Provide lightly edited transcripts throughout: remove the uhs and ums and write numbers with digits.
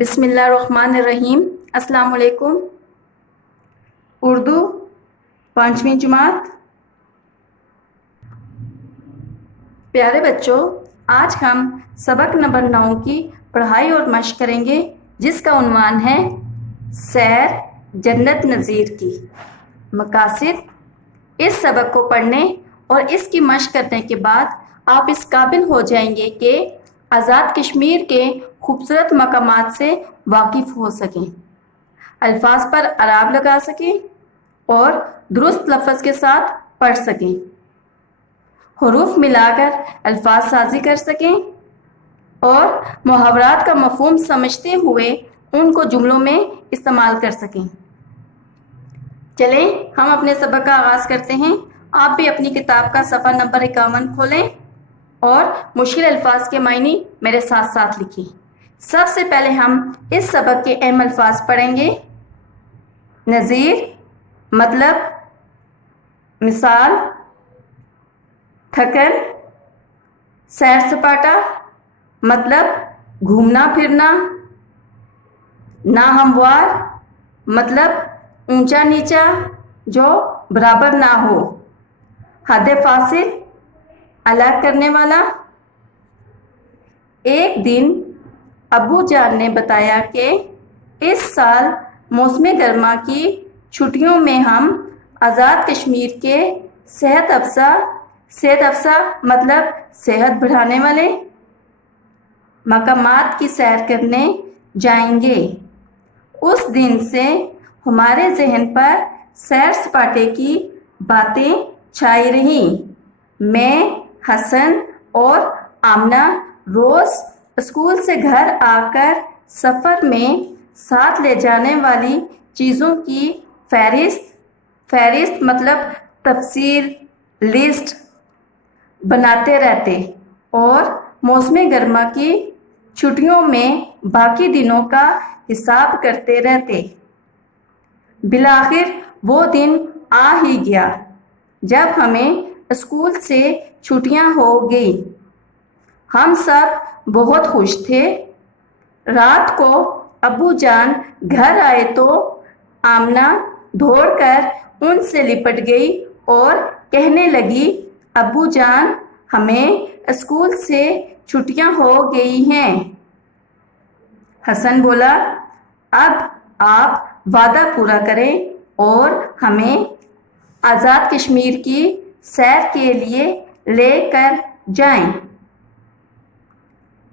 بسم اللہ الرحمن الرحیم۔ السلام علیکم۔ اردو 5ویں جماعت۔ پیارے بچوں، آج ہم سبق نمبر 9 کی پڑھائی اور مشق کریں گے، جس کا عنوان ہے سیر جنت نظیر کی مقاصد۔ اس سبق کو پڑھنے اور اس کی مشق کرنے کے بعد آپ اس قابل ہو جائیں گے کہ آزاد کشمیر کے خوبصورت مقامات سے واقف ہو سکیں، الفاظ پر اعراب لگا سکیں اور درست لفظ کے ساتھ پڑھ سکیں، حروف ملا کر الفاظ سازی کر سکیں اور محاورات کا مفہوم سمجھتے ہوئے ان کو جملوں میں استعمال کر سکیں۔ چلیں ہم اپنے سبق کا آغاز کرتے ہیں۔ آپ بھی اپنی کتاب کا صفحہ نمبر 51 کھولیں اور مشکل الفاظ کے معنی میرے ساتھ ساتھ لکھیں۔ سب سے پہلے ہم اس سبق کے اہم الفاظ پڑھیں گے۔ نظیر مطلب مثال، تھکن، سیر سپاٹا مطلب گھومنا پھرنا، ناہموار مطلب اونچا نیچا جو برابر نہ ہو، حد فاصل الگ کرنے والا۔ ایک دن ابو جان نے بتایا کہ اس سال موسم گرما کی چھٹیوں میں ہم آزاد کشمیر کے صحت افزا مطلب صحت بڑھانے والے مقامات کی سیر کرنے جائیں گے۔ اس دن سے ہمارے ذہن پر سیر سپاٹے کی باتیں چھائی رہیں۔ میں، حسن اور آمنہ روز اسکول سے گھر آ کر سفر میں ساتھ لے جانے والی چیزوں کی فہرست مطلب تفصیل لسٹ بناتے رہتے اور موسم گرما کی چھٹیوں میں باقی دنوں کا حساب کرتے رہتے۔ بالآخر وہ دن آ ہی گیا جب ہمیں اسکول سے چھٹیاں ہو گئی۔ ہم سب بہت خوش تھے۔ رات کو ابو جان گھر آئے تو آمنہ دوڑ کر ان سے لپٹ گئی اور کہنے لگی، ابو جان ہمیں اسکول سے چھٹیاں ہو گئی ہیں۔ حسن بولا، اب آپ وعدہ پورا کریں اور ہمیں آزاد کشمیر کی سیر کے لیے لے کر جائیں۔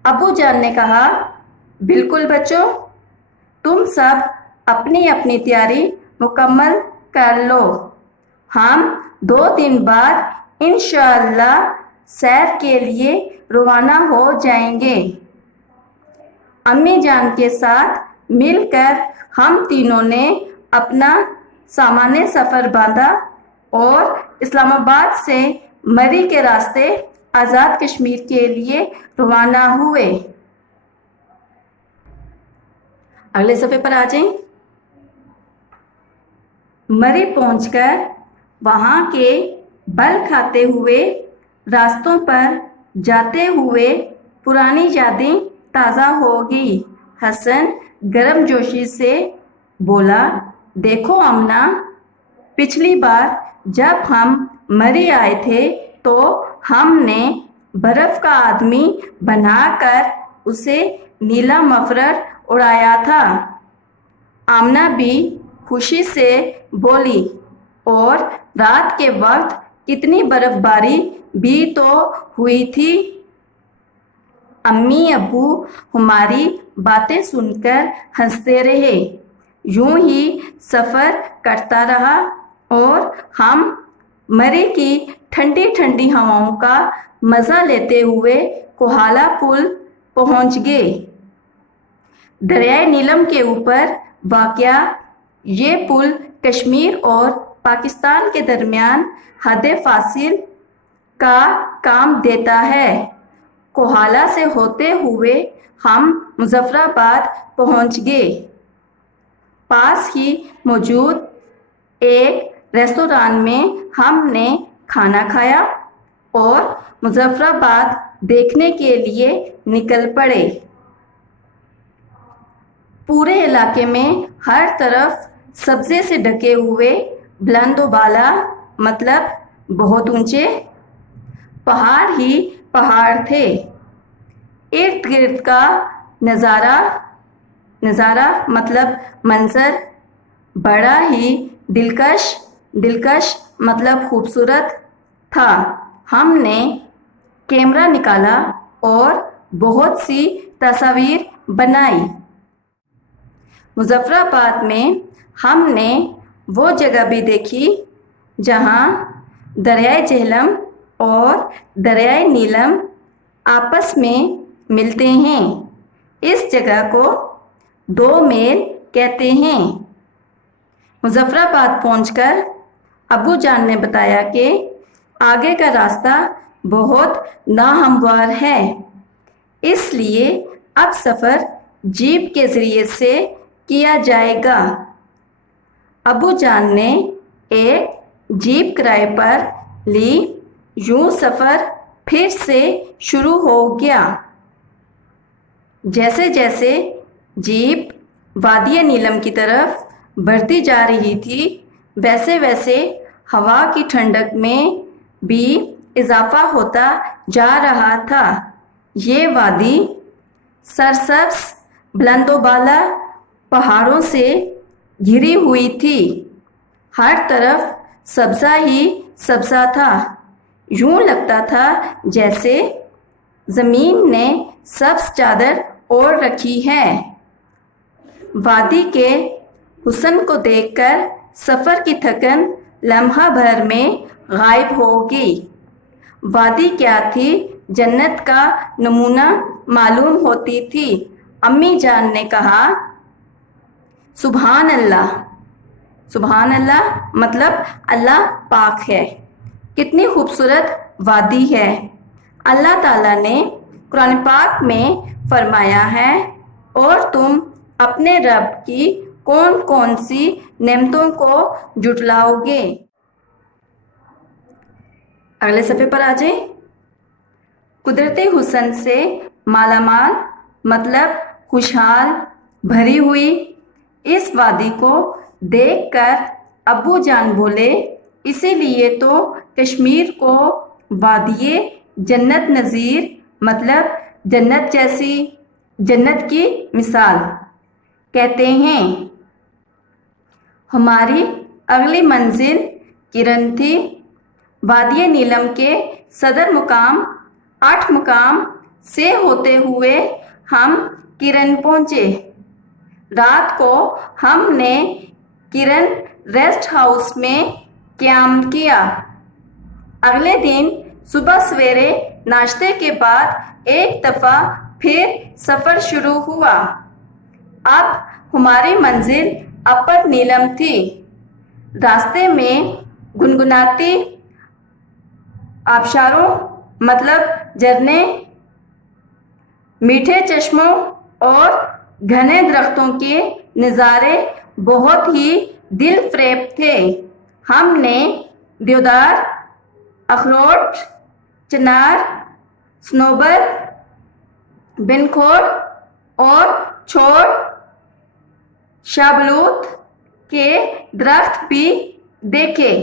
ابو جان نے کہا، بالکل بچوں، تم سب اپنی اپنی تیاری مکمل کر لو، ہم 2 دن بعد انشاءاللہ سیر کے لیے روانہ ہو جائیں گے۔ امی جان کے ساتھ مل کر ہم تینوں نے اپنا سامان سفر باندھا اور اسلام آباد سے مری کے راستے آزاد کشمیر کے لیے روانہ ہوئے۔ اگلے صفحے پر آ جائیں۔ مری پہنچ کر وہاں کے بل کھاتے ہوئے راستوں پر جاتے ہوئے پرانی یادیں تازہ ہو گئی۔ حسن گرم جوشی سے بولا، دیکھو آمنہ، پچھلی بار جب ہم مری آئے تھے تو ہم نے برف کا آدمی بنا کر اسے نیلا مفرر اڑایا تھا۔ آمنہ بھی خوشی سے بولی، اور رات کے وقت کتنی برف باری بھی تو ہوئی تھی۔ امی ابو ہماری باتیں سن کر ہنستے رہے۔ یوں ہی سفر کٹتا رہا اور ہم مری کی ٹھنڈی ٹھنڈی ہواؤں کا مزہ لیتے ہوئے کوہالہ پل پہنچ گئے۔ دریائے نیلم کے اوپر واقع یہ پل کشمیر اور پاکستان کے درمیان حد فاصل کا کام دیتا ہے۔ کوہالہ سے ہوتے ہوئے ہم مظفر آباد پہنچ گئے۔ پاس ہی موجود ایک ریستوران میں ہم نے کھانا کھایا اور مظفر آباد دیکھنے کے لیے نکل پڑے۔ پورے علاقے میں ہر طرف سبزے سے ڈھکے ہوئے بلند و بالا مطلب بہت اونچے پہاڑ ہی پہاڑ تھے۔ ارد گرد کا نظارہ مطلب منظر بڑا ہی دلکش مطلب خوبصورت تھا۔ ہم نے کیمرہ نکالا اور بہت سی تصاویر بنائی۔ مظفر آباد میں ہم نے وہ جگہ بھی دیکھی جہاں دریائے جہلم اور دریائے نیلم آپس میں ملتے ہیں۔ اس جگہ کو 2 میل کہتے ہیں۔ مظفر آباد پہنچ کر ابو جان نے بتایا کہ آگے کا راستہ بہت ناہموار ہے، اس لیے اب سفر جیپ کے ذریعے سے کیا جائے گا۔ ابو جان نے ایک جیپ کرائے پر لی۔ یوں سفر پھر سے شروع ہو گیا۔ جیسے جیسے جیپ وادی نیلم کی طرف بڑھتی جا رہی تھی ویسے ویسے ہوا کی ٹھنڈک میں بھی اضافہ ہوتا جا رہا تھا۔ یہ وادی سرسبز بلند و بالا پہاڑوں سے گھری ہوئی تھی۔ ہر طرف سبزہ ہی سبزہ تھا۔ یوں لگتا تھا جیسے زمین نے سبز چادر اوڑھ رکھی ہے۔ وادی کے حسن کو دیکھ کر سفر کی تھکن لمحہ بھر میں غائب ہو گئی۔ وادی کیا تھی، جنت کا نمونہ معلوم ہوتی تھی۔ امی جان نے کہا، سبحان اللہ۔ سبحان اللہ مطلب اللہ پاک ہے، کتنی خوبصورت وادی ہے۔ اللہ تعالیٰ نے قرآن پاک میں فرمایا ہے، اور تم اپنے رب کی کون کون سی نعمتوں کو جھٹلاؤ گے۔ اگلے صفحے پر آ جائیں۔ قدرتی حسن سے مالا مال مطلب خوشحال بھری ہوئی اس وادی کو دیکھ کر ابو جان بولے، اسی لیے تو کشمیر کو وادی جنت نظیر مطلب جنت جیسی، جنت کی مثال کہتے ہیں۔ ہماری اگلی منزل کرن تھی۔ وادی نیلم کے صدر مقام 8 مقام سے ہوتے ہوئے ہم کرن پہنچے۔ رات کو ہم نے کرن ریسٹ ہاؤس میں قیام کیا۔ اگلے دن صبح سویرے ناشتے کے بعد ایک دفعہ پھر سفر شروع ہوا۔ اب ہماری منزل اپر نیلم تھی۔ راستے میں گنگناتی آبشاروں مطلب جھرنے، میٹھے چشموں اور گھنے درختوں کے نظارے بہت ہی دل فریب تھے۔ ہم نے دیودار، اخروٹ، چنار، سنوبر، بنکھور اور چھوڑ شابلوت کے درخت بھی دیکھے۔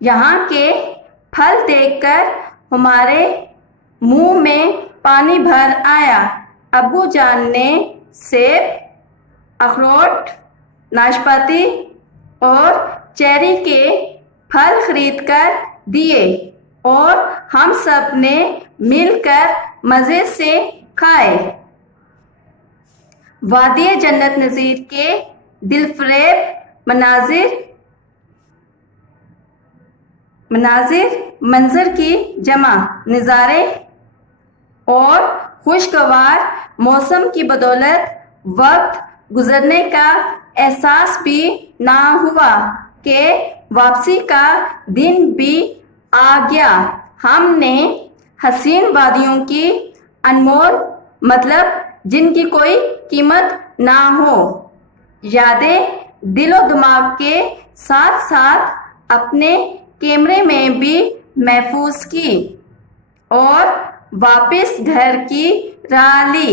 یہاں کے پھل دیکھ کر ہمارے منہ میں پانی بھر آیا۔ ابو جان نے سیب، اخروٹ، ناشپاتی اور چیری کے پھل خرید کر دیے اور ہم سب نے مل کر مزے سے کھائے۔ وادی جنت نظیر کے دلفریب منظر کی جمع نظارے اور خوشگوار موسم کی بدولت وقت گزرنے کا احساس بھی نہ ہوا کہ واپسی کا دن بھی آ گیا۔ ہم نے حسین وادیوں کی انمول مطلب جن کی کوئی قیمت نہ ہو یادیں دل و دماغ کے ساتھ ساتھ اپنے کیمرے میں بھی محفوظ کی اور واپس گھر کی راہ لی۔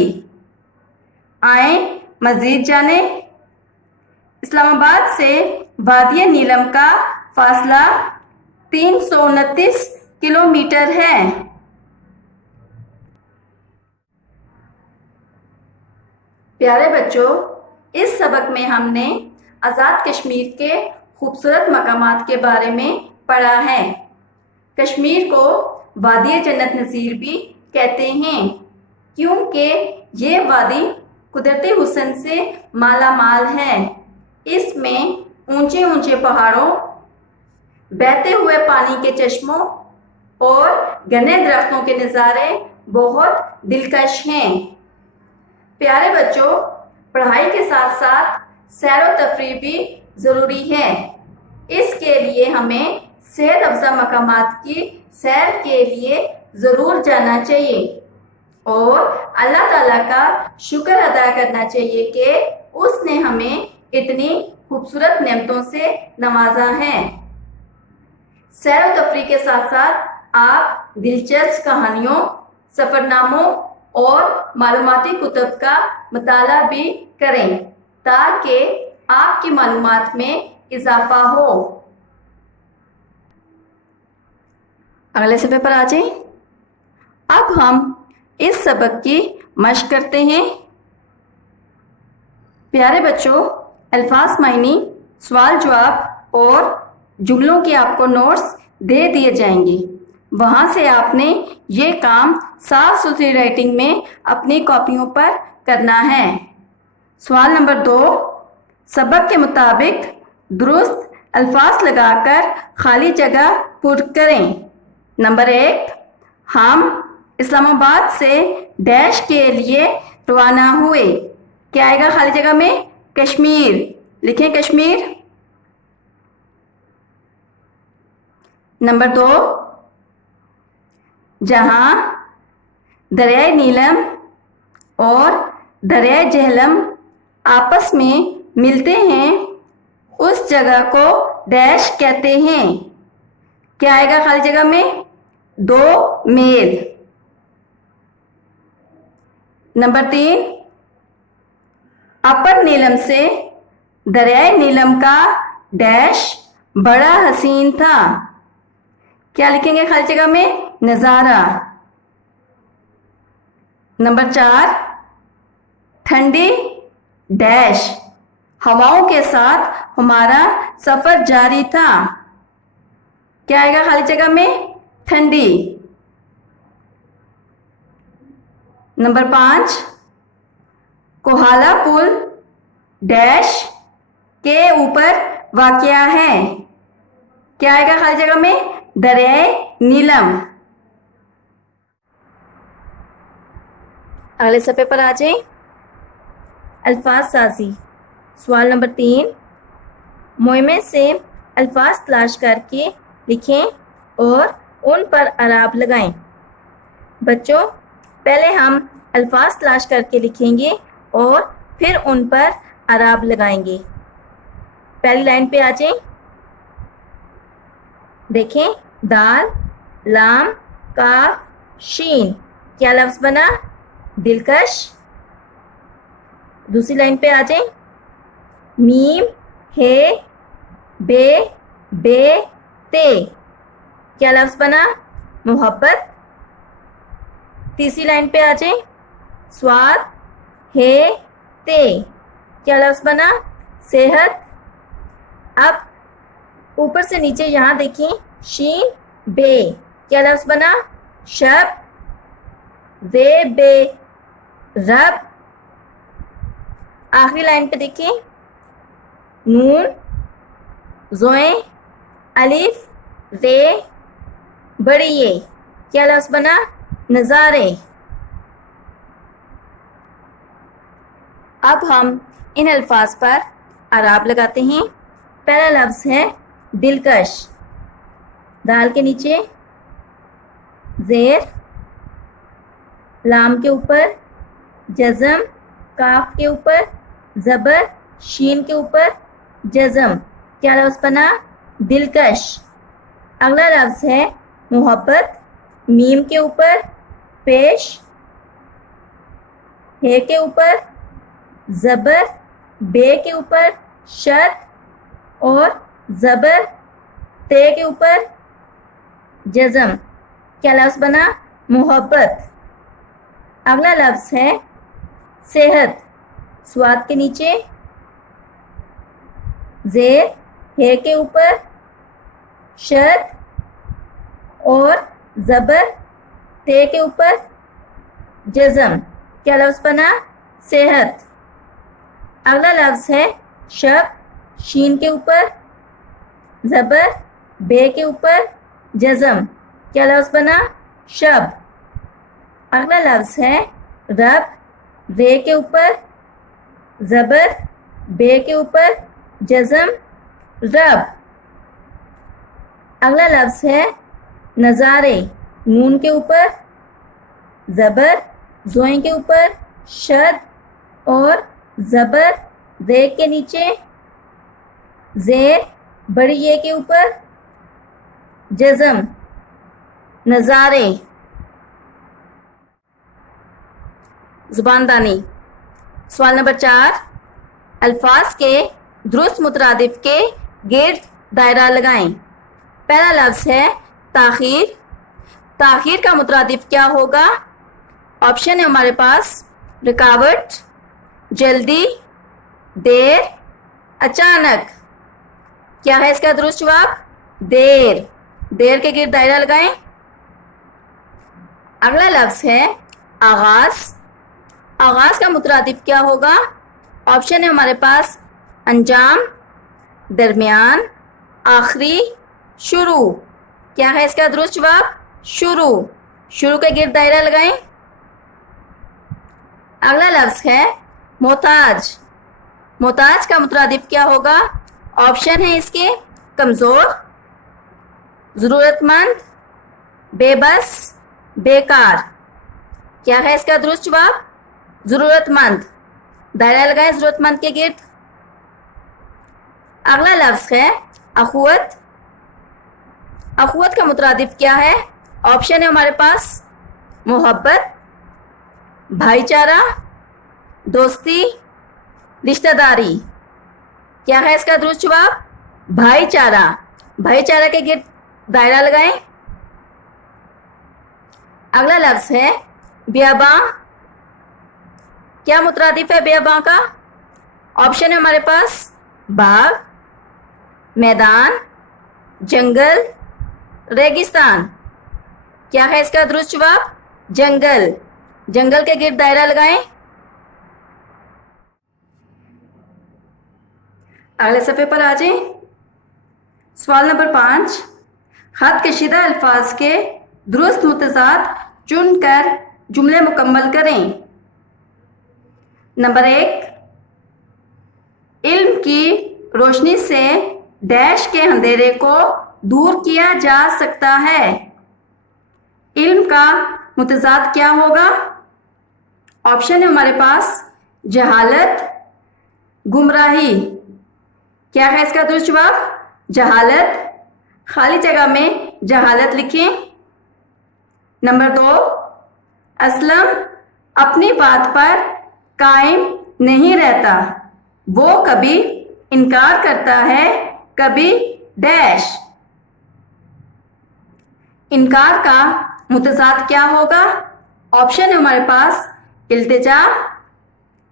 آئیں مزید جانیں۔ اسلام آباد سے وادی نیلم کا فاصلہ 329 کلومیٹر ہے۔ پیارے بچوں، اس سبق میں ہم نے آزاد کشمیر کے خوبصورت مقامات کے بارے میں پڑھا ہے۔ کشمیر کو وادی جنت نظیر بھی کہتے ہیں کیونکہ یہ وادی قدرتی حسن سے مالا مال ہے۔ اس میں اونچے اونچے پہاڑوں، بہتے ہوئے پانی کے چشموں اور گھنے درختوں کے نظارے بہت دلکش ہیں۔ پیارے بچوں، پڑھائی کے ساتھ ساتھ سیر و تفریح بھی ضروری ہے۔ اس کے لیے ہمیں صحت افزا مقامات کی سیر کے لیے ضرور جانا چاہیے اور اللہ تعالیٰ کا شکر ادا کرنا چاہیے کہ اس نے ہمیں اتنی خوبصورت نعمتوں سے نوازا ہے۔ سیر و تفریح کے ساتھ ساتھ آپ دلچسپ کہانیوں، سفرناموں اور معلوماتی کتب کا مطالعہ بھی کریں تاکہ آپ کی معلومات میں اضافہ ہو۔ اگلے صفحے پر آ جائیں۔ اب ہم اس سبق کی مشق کرتے ہیں۔ پیارے بچوں، الفاظ معنی، سوال جواب اور جملوں کے آپ کو نوٹس دے دیے جائیں گے۔ وہاں سے آپ نے یہ کام صاف ستھری رائٹنگ میں اپنی کاپیوں پر کرنا ہے۔ سوال نمبر 2، سبق کے مطابق درست الفاظ لگا کر خالی جگہ پر کریں۔ نمبر 1، ہم اسلام آباد سے ڈیش کے لیے روانہ ہوئے۔ کیا آئے گا خالی جگہ میں؟ کشمیر، لکھیں کشمیر۔ نمبر 2، جہاں دریائے نیلم اور دریائے جہلم آپس میں ملتے ہیں اس جگہ کو ڈیش کہتے ہیں۔ کیا آئے گا خالی جگہ میں؟ 2 میل۔ نمبر 3، اپر نیلم سے دریائے نیلم کا ڈیش بڑا حسین تھا۔ کیا لکھیں گے خالی جگہ میں؟ نظارہ۔ نمبر 4، ٹھنڈی ڈیش ہواؤں کے ساتھ ہمارا سفر جاری تھا۔ کیا آئے گا خالی جگہ میں؟ ٹھنڈی۔ نمبر 5، کوہالہ پل ڈیش کے اوپر واقع ہے۔ کیا آئے گا خالی جگہ میں؟ دریائے نیلم۔ اگلے صفحے پر آ جائیں۔ الفاظ سازی، سوال نمبر 3، مہمے سے الفاظ تلاش کر کے لکھیں اور ان پر اعراب لگائیں۔ بچوں، پہلے ہم الفاظ تلاش کر کے لکھیں گے اور پھر ان پر اعراب لگائیں گے۔ پہلی لائن پہ آ جائیں۔ دیکھیں، دال، لام، کاف، شین، کیا لفظ بنا؟ دلکش۔ دوسری لائن پہ آ جائیں۔ میم، ہے، بے، تے، کیا لفظ بنا؟ محبت۔ تیسری لائن پہ آ جائیں۔ سواد، ہے، تے، کیا لفظ بنا؟ صحت۔ اب اوپر سے نیچے یہاں دیکھیں، شین، بے، کیا لفظ بنا؟ شب، وے، بے، رب۔ آخری لائن پہ دیکھیں، نون، زوئیں، الف، وے، بڑی یہ، کیا لفظ بنا؟ نظارے۔ اب ہم ان الفاظ پر اعراب لگاتے ہیں۔ پہلا لفظ ہے دلکش۔ دال کے نیچے زیر، لام کے اوپر جزم، کاف کے اوپر زبر، شین کے اوپر جزم، کیا لفظ بنا؟ دلکش۔ اگلا لفظ ہے محبت۔ میم کے اوپر پیش، ہے کے اوپر زبر بے کے اوپر شد اور زبر تے کے اوپر جزم. کیا لفظ بنا؟ محبت. اگلا لفظ ہے صحت. سواد کے نیچے زیر ہے کے اوپر شد اور زبر تے کے اوپر جزم. کیا لفظ بنا؟ صحت. اگلا لفظ ہے شب. شین کے اوپر زبر بے کے اوپر جزم. کیا لفظ بنا؟ شب. اگلا لفظ ہے رب. رے کے اوپر زبر بے کے اوپر جزم رب. اگلا لفظ ہے نظارے. نون کے اوپر زبر زوئیں کے اوپر شد اور زبر رے کے نیچے زیر بڑی یہ کے اوپر جزم نظارے. زبان دانی. سوال نمبر 4. الفاظ کے درست مترادف کے گرد دائرہ لگائیں. پہلا لفظ ہے تاخیر. تاخیر کا مترادف کیا ہوگا؟ آپشن ہے ہمارے پاس رکاوٹ، جلدی، دیر، اچانک. کیا ہے اس کا درست جواب؟ دیر. دیر کے گرد دائرہ لگائیں. اگلا لفظ ہے آغاز. آغاز کا مترادف کیا ہوگا؟ آپشن ہے ہمارے پاس انجام، درمیان، آخری، شروع. کیا ہے اس کا درست جواب؟ شروع. شروع کے گرد دائرہ لگائیں. اگلا لفظ ہے محتاج. محتاج کا مترادف کیا ہوگا؟ آپشن ہے اس کے کمزور، ضرورت مند، بے بس، بیکار. کیا ہے اس کا درست جواب؟ ضرورت مند. دائرہ لگائیں ضرورت مند کے گرد. اگلا لفظ ہے اخوت. اخوت کا مترادف کیا ہے؟ آپشن ہے ہمارے پاس محبت، بھائی چارہ، دوستی، رشتہ داری. کیا ہے اس کا درست جواب؟ بھائی چارہ. بھائی چارہ کے گرد دائرہ لگائیں. اگلا لفظ ہے بیاباں. کیا مترادف ہے بیاباں کا؟ آپشن ہے ہمارے پاس باغ، میدان، جنگل، ریگستان. کیا ہے اس کا درست جواب؟ جنگل. جنگل کے گرد دائرہ لگائیں. اگلے صفحے پر آ جائیں. سوال نمبر 5. خط کشیدہ الفاظ کے درست متضاد چن کر جملے مکمل کریں. نمبر 1. علم کی روشنی سے ڈیش کے اندھیرے کو دور کیا جا سکتا ہے. علم کا متضاد کیا ہوگا؟ آپشن ہے ہمارے پاس جہالت، گمراہی. کیا ہے اس کا درست جواب؟ جہالت. خالی جگہ میں جہالت لکھیں. نمبر 2. اسلم اپنی بات پر قائم نہیں رہتا. وہ کبھی انکار کرتا ہے، کبھی ڈیش. انکار کا متضاد کیا ہوگا؟ آپشن ہے ہمارے پاس التجا،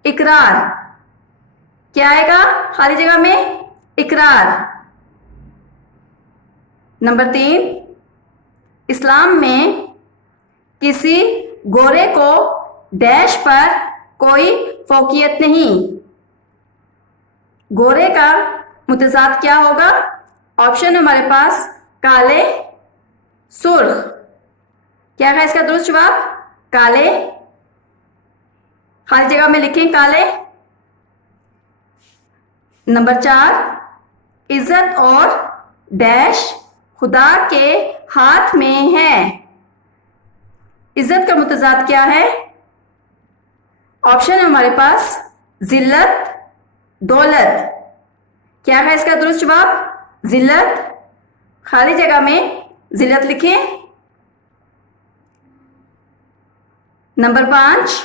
اقرار. کیا آئے گا خالی جگہ میں؟ اقرار. نمبر 3. اسلام میں کسی گورے کو ڈیش پر کوئی فوقیت نہیں. گورے کا متضاد کیا ہوگا؟ آپشن ہے ہمارے پاس کالے، سرخ. کیا ہے اس کا درست جواب؟ کالے. خالی جگہ میں لکھیں کالے. نمبر 4. عزت اور ڈیش خدا کے ہاتھ میں ہے. عزت کا متضاد کیا ہے؟ آپشن ہے ہمارے پاس ذلت، دولت. کیا ہے اس کا درست جواب؟ ذلت. خالی جگہ میں ذلت لکھیں. نمبر 5.